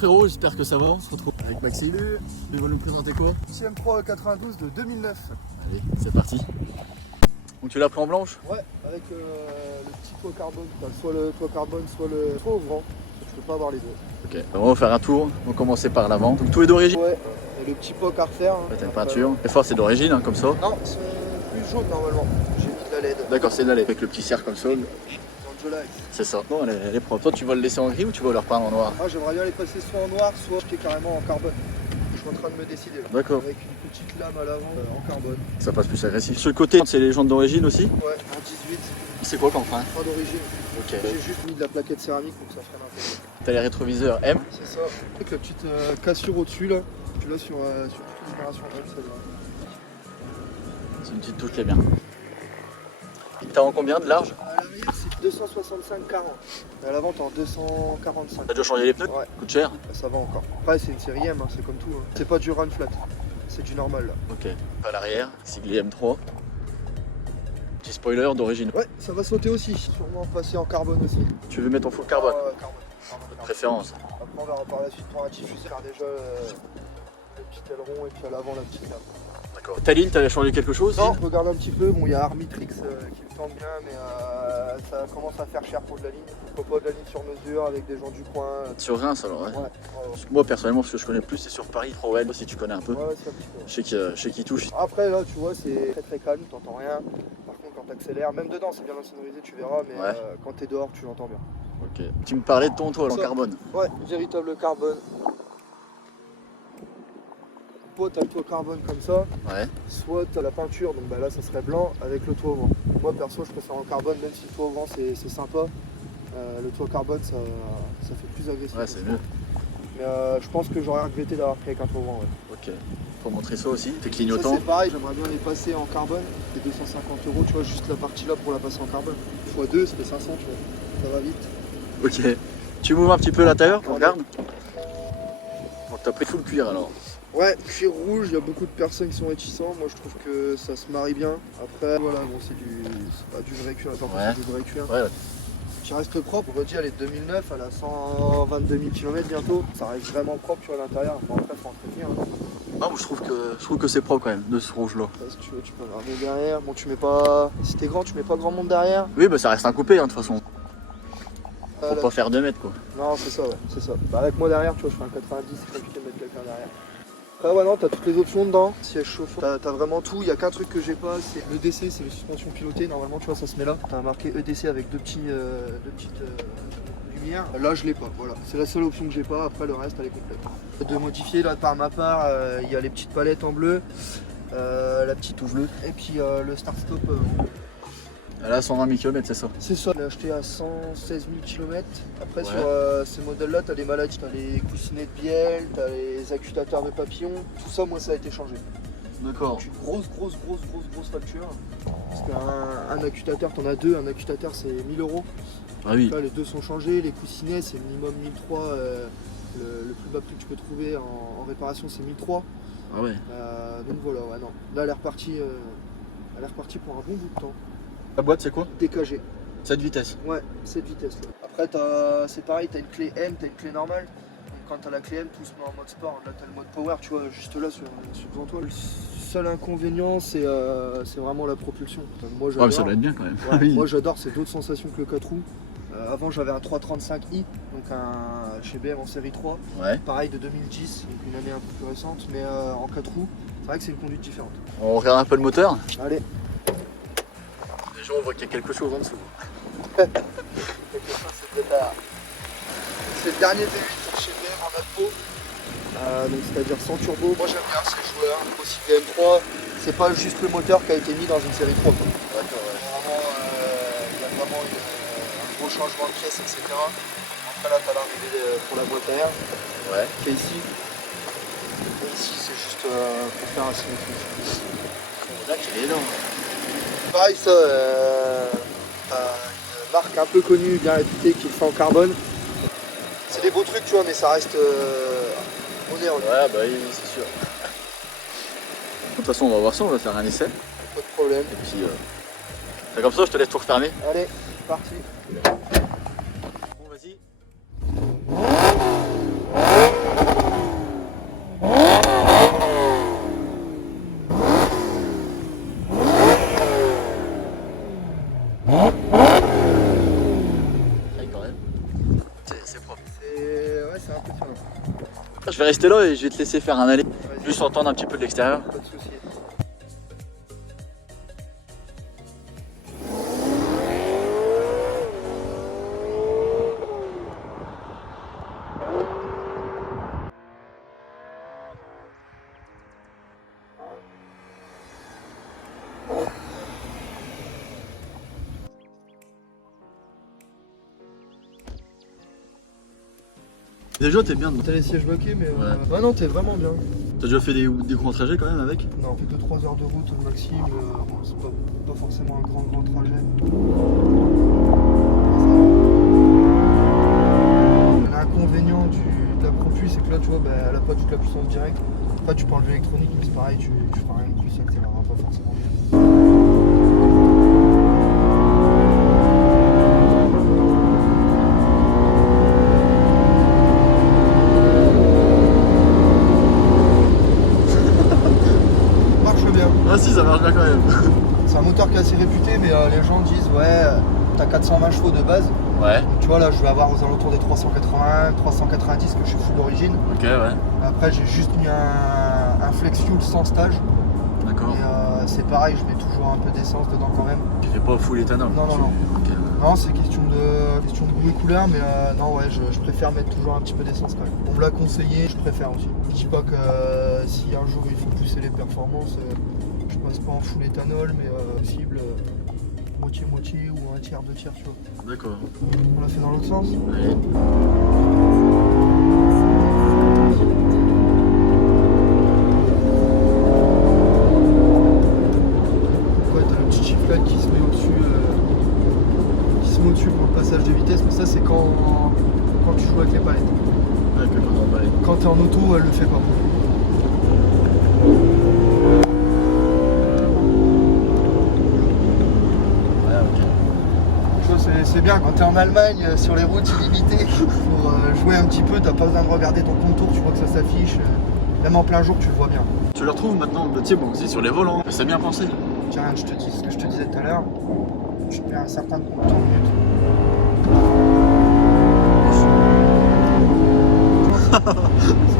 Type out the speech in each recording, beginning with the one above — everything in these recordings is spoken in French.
frérot, j'espère que ça va, on se retrouve avec Maxime. Tu vas nous présenter quoi? CM3 92 de 2009. Allez, c'est parti. Donc tu l'as pris en blanche? Ouais, avec le petit toit carbone. T'as soit le toit carbone, soit le toit ouvrant. Je peux pas avoir les deux. Ok, on va faire un tour, on va commencer par l'avant. Donc tout est d'origine? Ouais, et le petit pot à refaire. Ouais, t'as une peinture. Les forces c'est d'origine, hein, comme ça? Non, ils sont plus jaunes normalement. J'ai mis de la LED. D'accord, c'est de la LED. Avec le petit cercle comme ça. Angela. C'est ça. Bon, elle est propre. Toi, tu vas le laisser en gris ou tu vas le repeindre en noir? Ah, j'aimerais bien les passer soit en noir, soit jeter carrément en carbone. Je suis en train de me décider là. D'accord. Avec une petite lame à l'avant en carbone. Ça passe plus agressif. Sur le côté, c'est les jantes d'origine aussi? Ouais, en 18. C'est quoi qu'en frein? Pas d'origine. Ok. J'ai juste mis de la plaquette céramique pour que ça freine un peu. T'as les rétroviseurs M? C'est ça. Avec la petite cassure au-dessus là. Tu l'as sur toute les générations M, celle-là. C'est une petite touche qui est bien. T'as en combien de large? À l'arrière, c'est 265-40. À l'avant, t'es en 245. T'as déjà changé les pneus? Ouais. Coûte cher? Ça va encore. Après, c'est une série M, hein, c'est comme tout. Hein. C'est pas du run flat, c'est du normal là. Ok. À l'arrière, siglé M3. Petit spoiler d'origine. Ouais, ça va sauter aussi. Sûrement passer en carbone aussi. Tu veux mettre en full carbone? Carbone. De préférence. Après, on verra par la suite pour un diffuseur. Faire déjà le petit aileron et puis à l'avant la petite lame. D'accord. Ta ligne, t'avais changé quelque chose? Non, je regarde un petit peu. Bon, il y a Armitrix qui me tente bien, mais ça commence à faire cher pour de la ligne. Faut pas de la ligne sur mesure avec des gens du coin. Sur Reims alors, ouais. Ouais. Moi personnellement, ce que je connais plus, c'est sur Paris. ProWeb, si tu connais un peu. Ouais, c'est un petit peu. Je sais qui touche. Après, là, tu vois, c'est très très calme, t'entends rien. Par contre, quand t'accélères, même dedans, c'est bien insonorisé, tu verras, mais Ouais. quand t'es dehors, tu l'entends bien. Ok. Tu me parlais de ton toit en Ça. carbone. Ouais, véritable carbone. T'as le toit carbone comme ça, Ouais. soit t'as la peinture, donc bah là ça serait blanc avec le toit ouvrant. Moi perso je préfère en carbone, même si le toit ouvrant c'est sympa, le toit carbone ça fait plus agressif. Ouais, c'est mieux. Mais je pense que j'aurais regretté d'avoir pris avec un toit ouvrant. Ouais. Ok. Faut montrer ça aussi. Tes Ça clignotants. c'est pareil, j'aimerais bien les passer en carbone, c'est 250 €, tu vois, juste la partie là pour la passer en carbone. x2 ça fait 500, tu vois, ça va vite. Ok. Tu m'ouvres un petit peu l'intérieur, on Ouais. regarde. Donc t'as pris full cuir alors. Ouais, cuir rouge, il y a beaucoup de personnes qui sont réticents. Moi je trouve que ça se marie bien. Après, voilà, bon, c'est pas du vrai cuir, attends, Ouais. c'est du vrai cuir. Ouais. Qui reste propre. On redit, elle est de 2009, elle a 122 000 km bientôt. Ça reste vraiment propre, tu vois, à l'intérieur. Bon, après, faut entretenir. Hein. Non, moi, je trouve que c'est propre quand même, de ce rouge là. Après, si tu veux, tu peux regarder derrière. Bon, tu mets pas. Si t'es grand, tu mets pas grand monde derrière. Oui, bah ça reste un coupé hein, de toute façon. Faut Là- pas faire 2 mètres quoi. Non, c'est ça, ouais, c'est ça. Bah, avec moi derrière, tu vois, je fais un 90, c'est compliqué de mettre quelqu'un derrière. Après, ouais, non, t'as toutes les options dedans. Siège chauffant, t'as vraiment tout. Il y a qu'un truc que j'ai pas, c'est l'EDC, c'est les suspensions pilotées. Normalement, tu vois, ça se met là. T'as marqué EDC avec deux petites lumières. Là, je l'ai pas, voilà. C'est la seule option que j'ai pas. Après, le reste, elle est complète. De modifier, là, par ma part, il y a les petites palettes en bleu, la petite touche bleue, et puis le start-stop. Elle a 120 000 km, c'est ça. C'est ça, je l'ai acheté à 116 000 km. Après, Ouais. sur ces modèles-là, tu as les maladies, tu as les coussinets de bielle, tu as les accutateurs de papillons. Tout ça, moi, ça a été changé. D'accord. Donc, une grosse facture. Parce qu'un accutateur, tu en as deux. Un accutateur, c'est 1 000 €. Ah oui. Là, les deux sont changés. Les coussinets, c'est minimum 1 300. Le plus bas prix que tu peux trouver en réparation, c'est 1 300. Ah ouais. Donc voilà, ouais, non. Là, elle est repartie pour un bon bout de temps. La boîte c'est quoi? DKG. 7 vitesses. Ouais, cette vitesse là. Après c'est pareil, t'as une clé M, t'as une clé normale. Donc quand t'as la clé M, tout se met en mode sport. Là t'as le mode power, tu vois, juste là sur devant toi. Le seul inconvénient c'est vraiment la propulsion. Moi Ouais, j'adore. mais ça doit être bien quand même. Ouais, Oui. moi j'adore, c'est d'autres sensations que le 4 roues. Avant j'avais un 335i, donc un chez BM en série 3. Ouais. Pareil de 2010, donc une année un peu plus récente, mais en 4 roues, c'est vrai que c'est une conduite différente. On regarde un peu le moteur. Allez. Déjà on voit qu'il y a quelque chose en dessous. C'est le dernier V8 chez BM en Atmo, donc c'est-à-dire sans turbo. Moi j'aime bien ces joueurs, aussi BM3, c'est pas juste le moteur qui a été mis dans une série 3. D'accord, ouais. Il y a vraiment un gros changement de pièces, etc. Après là t'as l'arrivée pour la boîte à air, Ouais. qui est ici. Et ici c'est juste pour faire un symétrique. Là qu'il est là. Pareil ça, t'as une marque un peu connue, bien réputée, qui le fait en carbone. C'est des beaux trucs tu vois, mais ça reste on est en Ouais, bah oui, c'est sûr. De toute façon, on va voir ça, on va faire un essai. pas de problème. Et puis, c'est comme ça, je te laisse tout refermer. Allez, c'est parti. Bon, vas-y. vais rester là et je vais te laisser faire un aller. Vas-y. Juste entendre un petit peu de l'extérieur. Pas de soucis. Déjà t'es bien. T'as les sièges bloqués, mais Ouais. non, t'es vraiment bien. T'as déjà fait des grands trajets quand même avec? Non, on fait 2-3 heures de route au maximum, bon, c'est pas forcément un grand trajet. L'inconvénient de la Propu, c'est que là, tu vois, bah, elle a pas toute la puissance directe. Après, tu peux enlever l'électronique, mais c'est pareil, tu feras rien de plus, ça accélérera pas forcément bien. Ah si, ça marche bien quand même. C'est un moteur qui est assez réputé, mais les gens disent ouais, t'as 420 chevaux de base. Ouais. Tu vois, là je vais avoir aux alentours des 380, 390 que je suis full d'origine. Ok, ouais. Après, j'ai juste mis un flex fuel sans stage. D'accord. Et c'est pareil, je mets toujours un peu d'essence dedans quand même. Tu fais pas full éthanol? Non, non, non. Ok. Non, c'est question de goût et couleur, mais non, ouais, je préfère mettre toujours un petit peu d'essence quand même. On me l'a conseillé, je préfère aussi. Je dis pas que si un jour il faut pousser les performances, je passe pas en full éthanol, mais possible moitié-moitié ou un tiers, deux tiers, tu vois. D'accord. On l'a fait dans l'autre sens. Allez. Ouais, t'as le petit chifflet qui se met au-dessus pour le passage de vitesse, mais ça c'est quand tu joues avec les palettes. Ouais, que quand on va aller. Quand t'es en auto, elle le fait pas. Ouais, ok. Tu vois, c'est bien quand t'es en Allemagne, sur les routes illimitées, pour jouer un petit peu, t'as pas besoin de regarder ton contour, tu vois que ça s'affiche. Même en plein jour, tu le vois bien. Tu le retrouves maintenant, tu sais, bon, c'est sur les volants. C'est bien pensé. Tiens, je te dis ce que je te disais tout à l'heure. Je mets un certain contour minute. Ça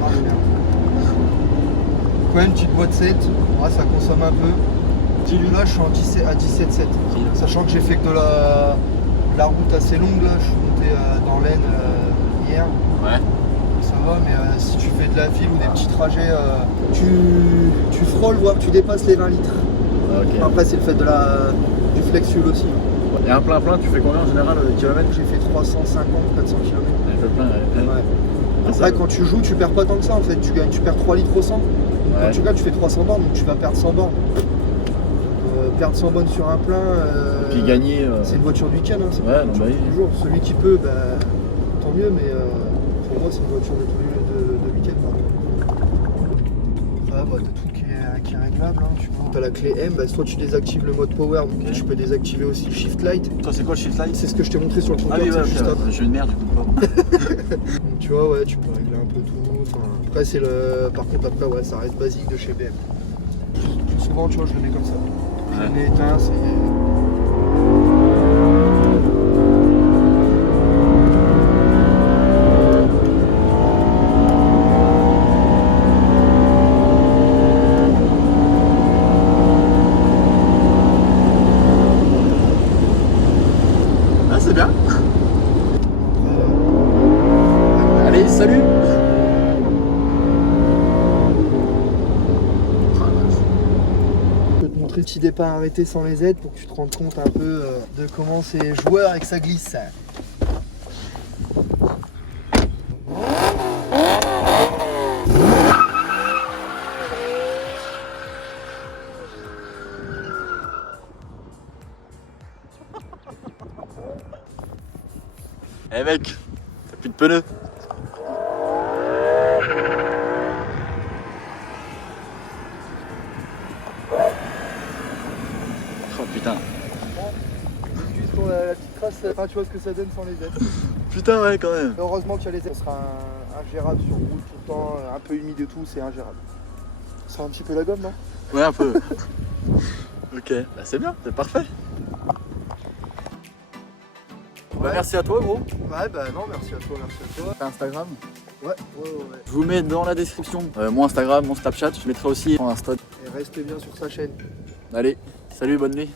marche bien. Quoi, une petite boîte 7, ouais, ça consomme un peu. Là, je suis à 17,7. Sachant que j'ai fait que de la route assez longue, là, je suis monté dans l'Aisne hier. Ouais. Ça va, mais si tu fais de la ville ou des petits trajets, tu frôles, voire tu dépasses les 20 litres. Ok. Après, c'est le fait du flex fuel aussi. Et un plein j'ai fait combien en général de kilomètres? J'ai fait 350, 400 km. Avec le plein, ouais. Ouais. Ah, ça Après, va. quand tu joues, tu perds pas tant que ça en fait. Tu perds 3 litres au 100. Donc, Ouais. quand tu gagnes, tu fais 300 bornes, donc tu vas perdre 100 bornes. Perdre 100 bornes sur un plein. Puis gagner. C'est une voiture du week-end, hein, c'est Ouais, pas une non, voiture bah de oui. tous les jours. Celui qui peut, bah, tant mieux, mais pour moi, c'est une voiture de week-end. Bah, t'as tout qui est réglable, hein, tu vois. T'as la clé M, bah, soit tu désactives le mode power, donc Ok. tu peux désactiver aussi le shift light. Toi, c'est quoi le shift light? C'est ce que je t'ai montré sur le Ah compteur, oui, c'est ouais, juste ok, après. ouais. Je suis une merde, du coup. Donc tu vois, ouais, tu peux régler un peu tout. Enfin, après, c'est le. Par contre, après, ouais, ça reste basique de chez BM. Souvent, tu vois, je le mets comme ça. Je le mets éteint, c'est. Ah, c'est bien. Allez, salut. Je peux te montrer le petit départ arrêté sans les aides pour que tu te rendes compte un peu de comment c'est joueur et que ça glisse. Eh mec, t'as plus de pneus. Oh putain. Juste pour la petite trace, tu vois ce que ça donne sans les aides. Putain, ouais, quand même. Heureusement qu'il y a les aides. Ça sera ingérable sur route tout le temps, un peu humide et tout, c'est ingérable. Ça sera un petit peu la gomme, non? Ouais, un peu. Ok, bah c'est bien, c'est parfait. Bah, merci à toi, gros. Ouais, bah non, merci à toi, merci à toi. T'as Instagram? Ouais. Je vous mets dans la description mon Instagram, mon Snapchat. Je mettrai aussi mon Insta. Et reste bien sur sa chaîne. Allez, salut, bonne nuit.